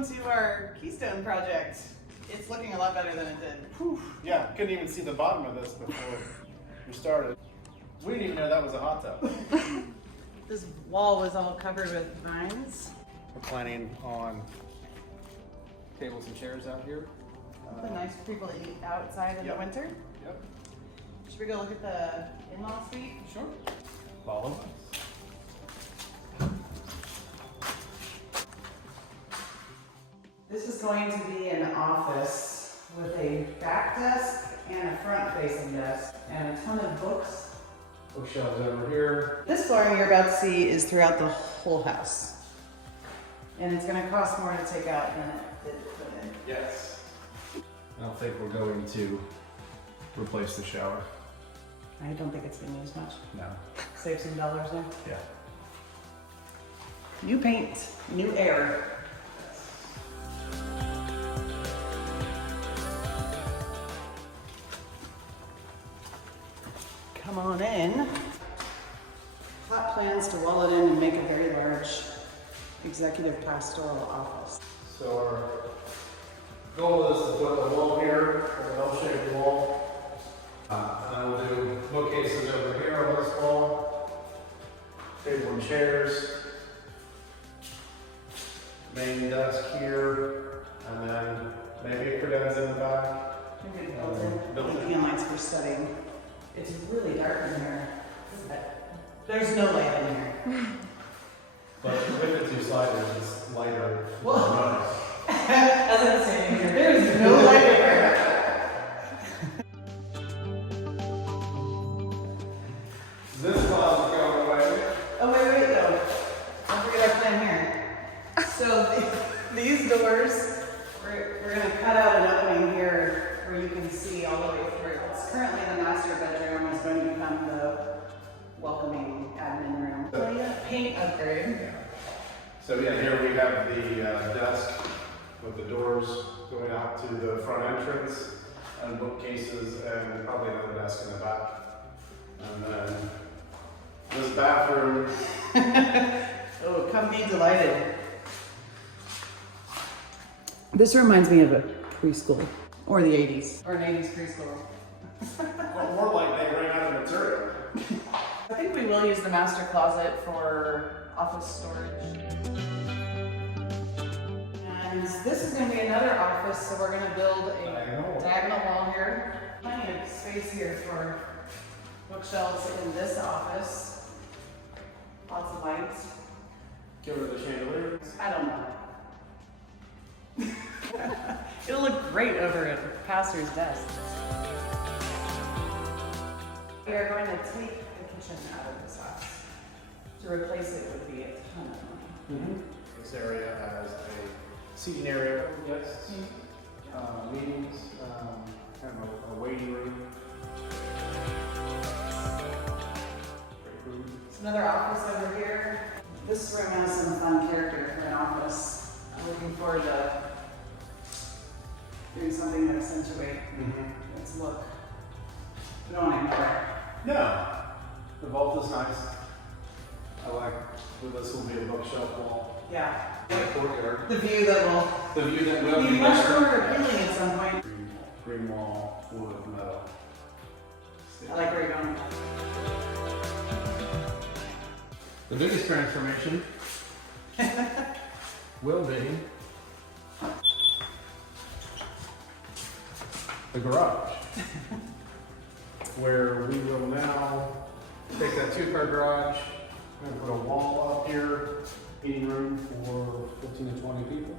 welcome to our Keystone project. It's looking a lot better than it did. Whew. Yeah, couldn't even see the bottom of this before we started. We didn't even know that was a hot tub. This wall was all covered with vines. We're planning on tables and chairs out here. Something nice for people to eat outside in the winter. Yep. Should we go look at the in-law suite? Sure. Follow us. This is going to be an office with a back desk and a front-facing desk and a ton of books. Bookshelves over here. This flooring you're about to see is throughout the whole house. And it's gonna cost more to take out than it did to put in. Yes. I don't think we're going to replace the shower. I don't think it's gonna use much. No. Save some dollars there. Yeah. New paint, new air. Come on in. Clapp plans to wall it in and make a very large executive pastoral office. So our goal is to put a wall here, an L-shaped wall. And then we'll do bookcases over here on this wall, table and chairs, main desk here, and then maybe a credenza in the back. Maybe built-in LED lights for studying. It's really dark in here. There's no light in here. But with the two sliders, it's lighter. Well, as I'm saying here, there is no light in here. This closet's going away. Oh, wait, though. Don't forget our plan here. So these doors, we're going to cut out an opening here where you can see all the way through. It's currently the master bedroom. It's going to become the welcoming admin room. Paint upgrade. So yeah, here we have the desk with the doors going out to the front entrance, and bookcases, and probably another desk in the back. And then this bathroom. Oh, come be delighted. This reminds me of a preschool, or the 80s, or an 80s preschool. Well, more like they ran out of material. I think we will use the master closet for office storage. And this is going to be another office, so we're going to build a diagonal wall here. Plenty of space here for bookshelves in this office. Lots of lights. Get rid of the chandelier. I don't know. It'll look great over at the pastor's desk. We are going to take the kitchen out of this house. To replace it would be a ton of money. This area has a seating area for guests, meetings, kind of a waiting room. There's another office over here. This room has some fun character for an office. I'm looking forward to doing something to accentuate its look. We don't want to ignore it. No, the vault is nice. I like where this will be a bookshelf wall. Yeah. And a courtyard. The view that will The view that will be be much there. more appealing at some point. Green wall, wood, metal. I like where you're going. The biggest transformation will be the garage, where we will now take that two-car garage and put a wall up here, eating room for 15 to 20 people.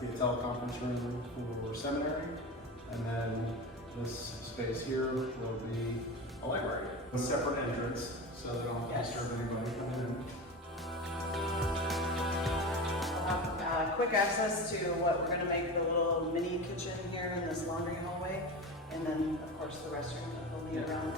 Be a teleconference room for seminary, and then this space here will be a library, a separate entrance, so they don't have to disturb anybody coming in. I'll have quick access to what we're going to make the little mini kitchen here in this laundry hallway, and then of course the restroom that will be around.